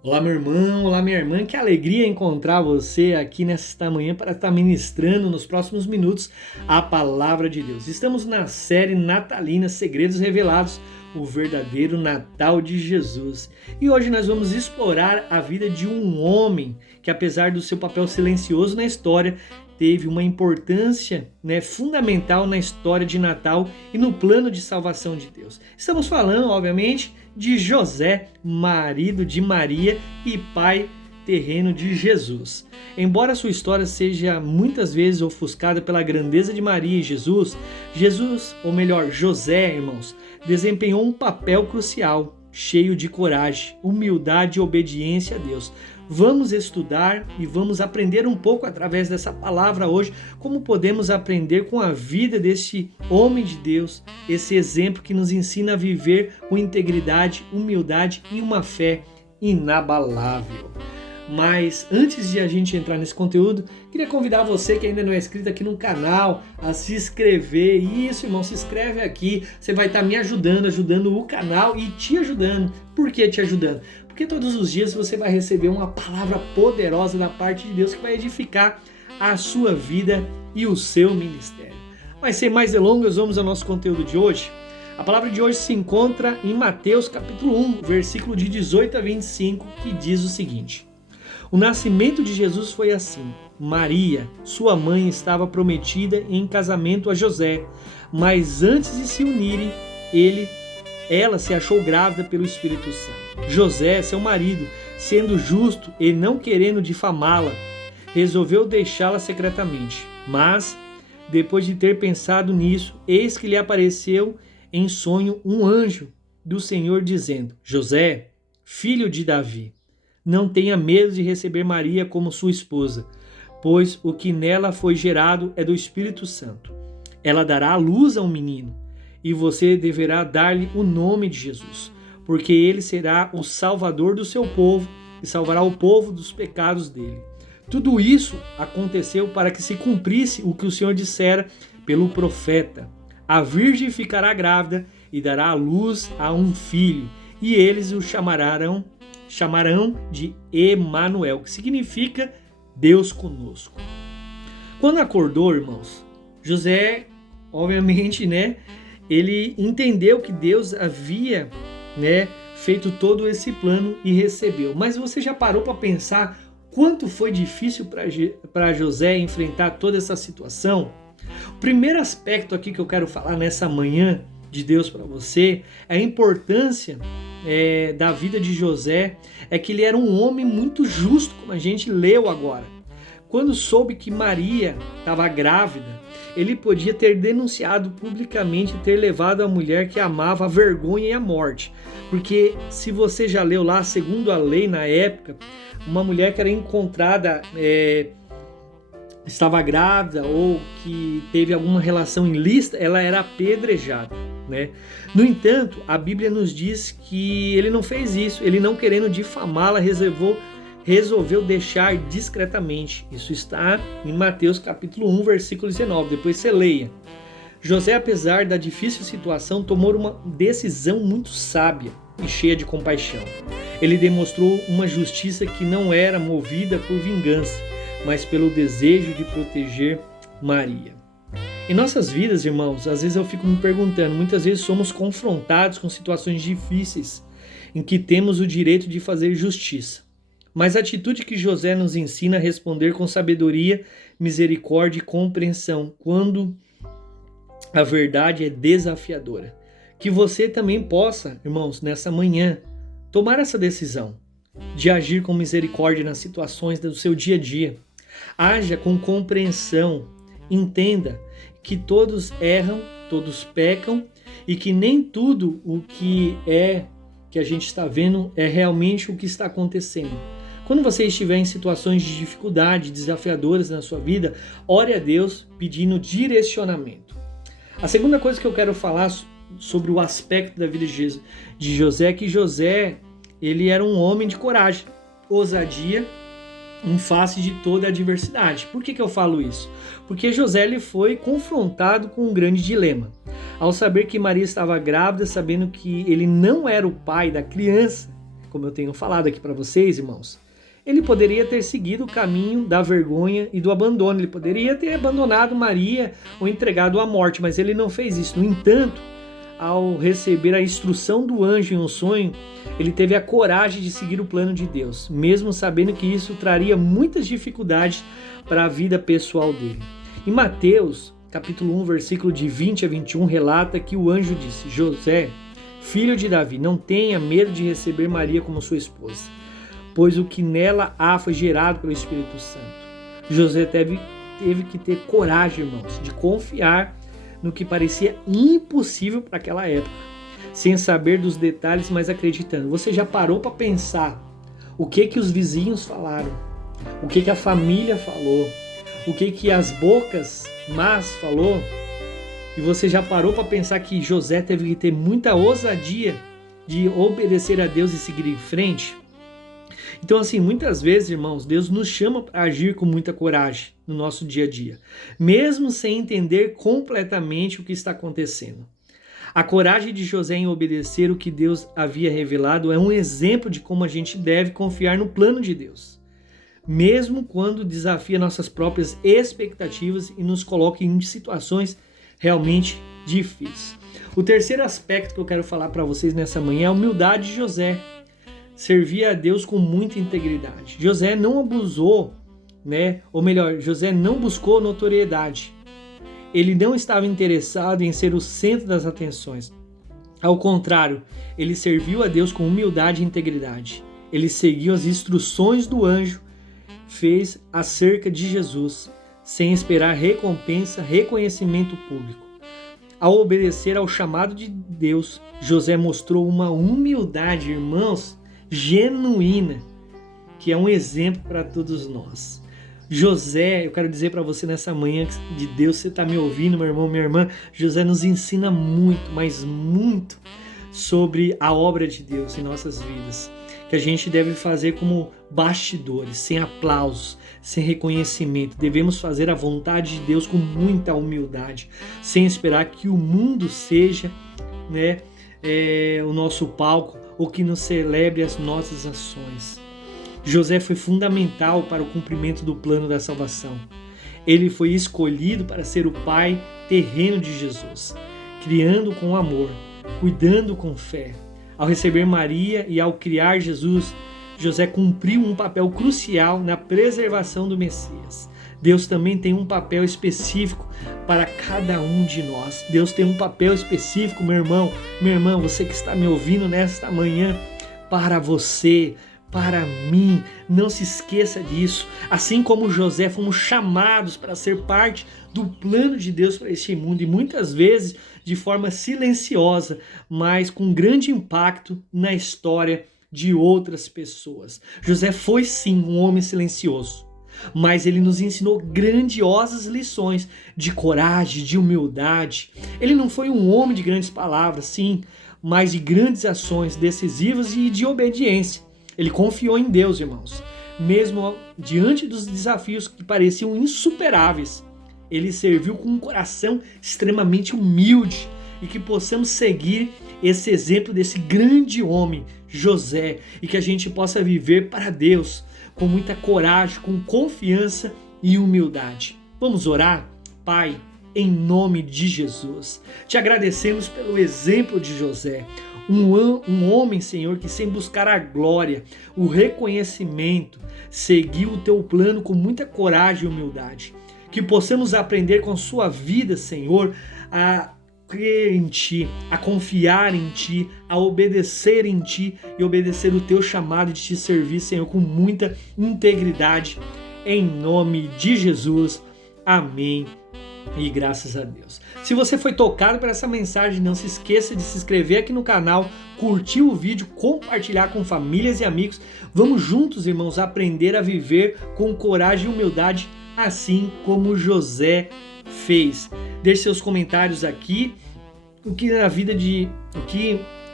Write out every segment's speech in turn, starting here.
Olá, meu irmão, olá, minha irmã, que alegria encontrar você aqui nesta manhã para estar ministrando nos próximos minutos a palavra de Deus. Estamos na série natalina Segredos Revelados, o verdadeiro Natal de Jesus. E hoje nós vamos explorar a vida de um homem que, apesar do seu papel silencioso na história, teve uma importância fundamental na história de Natal e no plano de salvação de Deus. Estamos falando, obviamente, de José, marido de Maria e pai terreno de Jesus. Embora sua história seja muitas vezes ofuscada pela grandeza de Maria e Jesus, ou melhor, José, irmãos, desempenhou um papel crucial, cheio de coragem, humildade e obediência a Deus. Vamos estudar e vamos aprender um pouco através dessa palavra hoje, como podemos aprender com a vida desse homem de Deus, esse exemplo que nos ensina a viver com integridade, humildade e uma fé inabalável. Mas antes de a gente entrar nesse conteúdo, queria convidar você que ainda não é inscrito aqui no canal a se inscrever. Isso, irmão, se inscreve aqui. Você vai estar me ajudando o canal e te ajudando. Por que te ajudando? Porque todos os dias você vai receber uma palavra poderosa da parte de Deus que vai edificar a sua vida e o seu ministério. Mas sem mais delongas, vamos ao nosso conteúdo de hoje. A palavra de hoje se encontra em Mateus capítulo 1, versículo de 18 a 25, que diz o seguinte: o nascimento de Jesus foi assim. Maria, sua mãe, estava prometida em casamento a José, mas antes de se unirem, ela se achou grávida pelo Espírito Santo. José, seu marido, sendo justo e não querendo difamá-la, resolveu deixá-la secretamente. Mas, depois de ter pensado nisso, eis que lhe apareceu em sonho um anjo do Senhor dizendo: José, filho de Davi, não tenha medo de receber Maria como sua esposa, pois o que nela foi gerado é do Espírito Santo. Ela dará à luz a um menino, e você deverá dar-lhe o nome de Jesus, porque ele será o salvador do seu povo e salvará o povo dos pecados dele. Tudo isso aconteceu para que se cumprisse o que o Senhor dissera pelo profeta: a virgem ficará grávida e dará à luz a um filho, e eles o chamarão de Emanuel, que significa Deus conosco. Quando acordou, irmãos, José, obviamente, ele entendeu que Deus havia, feito todo esse plano e recebeu. Mas você já parou para pensar quanto foi difícil para José enfrentar toda essa situação? O primeiro aspecto aqui que eu quero falar nessa manhã de Deus para você é a importância da vida de José, é que ele era um homem muito justo, como a gente leu agora. Quando soube que Maria estava grávida, ele podia ter denunciado publicamente e ter levado a mulher que amava à vergonha e à morte. Porque se você já leu lá, segundo a lei na época, uma mulher que era encontrada estava grávida ou que teve alguma relação ilícita, ela era apedrejada. No entanto, a Bíblia nos diz que ele não fez isso. Ele, não querendo difamá-la, resolveu deixar discretamente. Isso está em Mateus capítulo 1, versículo 19. Depois você leia. José, apesar da difícil situação, tomou uma decisão muito sábia e cheia de compaixão. Ele demonstrou uma justiça que não era movida por vingança, mas pelo desejo de proteger Maria. Em nossas vidas, irmãos, às vezes eu fico me perguntando, muitas vezes somos confrontados com situações difíceis em que temos o direito de fazer justiça. Mas a atitude que José nos ensina a responder com sabedoria, misericórdia e compreensão quando a verdade é desafiadora. Que você também possa, irmãos, nessa manhã, tomar essa decisão de agir com misericórdia nas situações do seu dia a dia. Haja com compreensão, entenda que todos erram, todos pecam e que nem tudo o que a gente está vendo é realmente o que está acontecendo. Quando você estiver em situações de dificuldade, desafiadoras na sua vida, ore a Deus pedindo direcionamento. A segunda coisa que eu quero falar sobre o aspecto da vida de José é que José, ele era um homem de coragem, ousadia, em face de toda a adversidade. Por que eu falo isso? Porque José ele foi confrontado com um grande dilema. Ao saber que Maria estava grávida, sabendo que ele não era o pai da criança, como eu tenho falado aqui para vocês, irmãos, ele poderia ter seguido o caminho da vergonha e do abandono. Ele poderia ter abandonado Maria ou entregado à morte, mas ele não fez isso. No entanto, ao receber a instrução do anjo em um sonho, ele teve a coragem de seguir o plano de Deus, mesmo sabendo que isso traria muitas dificuldades para a vida pessoal dele. Em Mateus, capítulo 1, versículo de 20 a 21, relata que o anjo disse: José, filho de Davi, não tenha medo de receber Maria como sua esposa, pois o que nela há foi gerado pelo Espírito Santo. José teve que ter coragem, irmãos, de confiar no que parecia impossível para aquela época, sem saber dos detalhes, mas acreditando. Você já parou para pensar o que os vizinhos falaram, o que a família falou, o que as bocas más falou? E você já parou para pensar que José teve que ter muita ousadia de obedecer a Deus e seguir em frente? Então, assim, muitas vezes, irmãos, Deus nos chama para agir com muita coragem no nosso dia a dia, mesmo sem entender completamente o que está acontecendo. A coragem de José em obedecer o que Deus havia revelado é um exemplo de como a gente deve confiar no plano de Deus, mesmo quando desafia nossas próprias expectativas e nos coloca em situações realmente difíceis. O terceiro aspecto que eu quero falar para vocês nessa manhã é a humildade de José. Servia a Deus com muita integridade. José não abusou, ou melhor, José não buscou notoriedade. Ele não estava interessado em ser o centro das atenções. Ao contrário, ele serviu a Deus com humildade e integridade. Ele seguiu as instruções do anjo, fez acerca de Jesus, sem esperar recompensa, reconhecimento público. Ao obedecer ao chamado de Deus, José mostrou uma humildade, irmãos, genuína, que é um exemplo para todos nós. José, eu quero dizer para você nessa manhã de Deus, você está me ouvindo, meu irmão, minha irmã, José nos ensina muito, mas muito, sobre a obra de Deus em nossas vidas, que a gente deve fazer como bastidores, sem aplausos, sem reconhecimento. Devemos fazer a vontade de Deus com muita humildade, sem esperar que o mundo seja o nosso palco ou que nos celebre as nossas ações. José foi fundamental para o cumprimento do plano da salvação. Ele foi escolhido para ser o pai terreno de Jesus, criando com amor, cuidando com fé. Ao receber Maria e ao criar Jesus, José cumpriu um papel crucial na preservação do Messias. Deus também tem um papel específico para cada um de nós. Deus tem um papel específico, meu irmão, minha irmã, você que está me ouvindo nesta manhã, para você, para mim. Não se esqueça disso. Assim como José, fomos chamados para ser parte do plano de Deus para este mundo, e muitas vezes de forma silenciosa, mas com grande impacto na história de outras pessoas. José foi sim um homem silencioso, mas ele nos ensinou grandiosas lições de coragem, de humildade. Ele não foi um homem de grandes palavras, sim, mas de grandes ações decisivas e de obediência. Ele confiou em Deus, irmãos. Mesmo diante dos desafios que pareciam insuperáveis, ele serviu com um coração extremamente humilde, e que possamos seguir esse exemplo desse grande homem, José, e que a gente possa viver para Deus com muita coragem, com confiança e humildade. Vamos orar? Pai, em nome de Jesus, te agradecemos pelo exemplo de José, um homem, Senhor, que sem buscar a glória, o reconhecimento, seguiu o teu plano com muita coragem e humildade. Que possamos aprender com a sua vida, Senhor, a crer em Ti, a confiar em Ti, a obedecer em Ti e obedecer o Teu chamado de Te servir, Senhor, com muita integridade. Em nome de Jesus. Amém. E graças a Deus. Se você foi tocado por essa mensagem, não se esqueça de se inscrever aqui no canal, curtir o vídeo, compartilhar com famílias e amigos. Vamos juntos, irmãos, aprender a viver com coragem e humildade, assim como José fez. Deixe seus comentários aqui, o que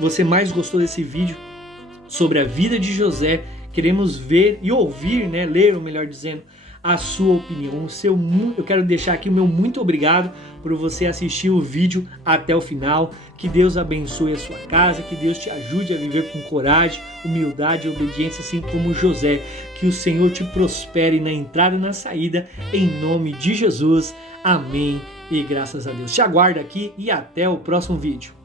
você mais gostou desse vídeo sobre a vida de José. Queremos ver e ouvir, ler, ou melhor dizendo, a sua opinião. Eu quero deixar aqui o meu muito obrigado por você assistir o vídeo até o final. Que Deus abençoe a sua casa, que Deus te ajude a viver com coragem, humildade e obediência, assim como José. Que o Senhor te prospere na entrada e na saída, em nome de Jesus. Amém e graças a Deus. Te aguardo aqui e até o próximo vídeo.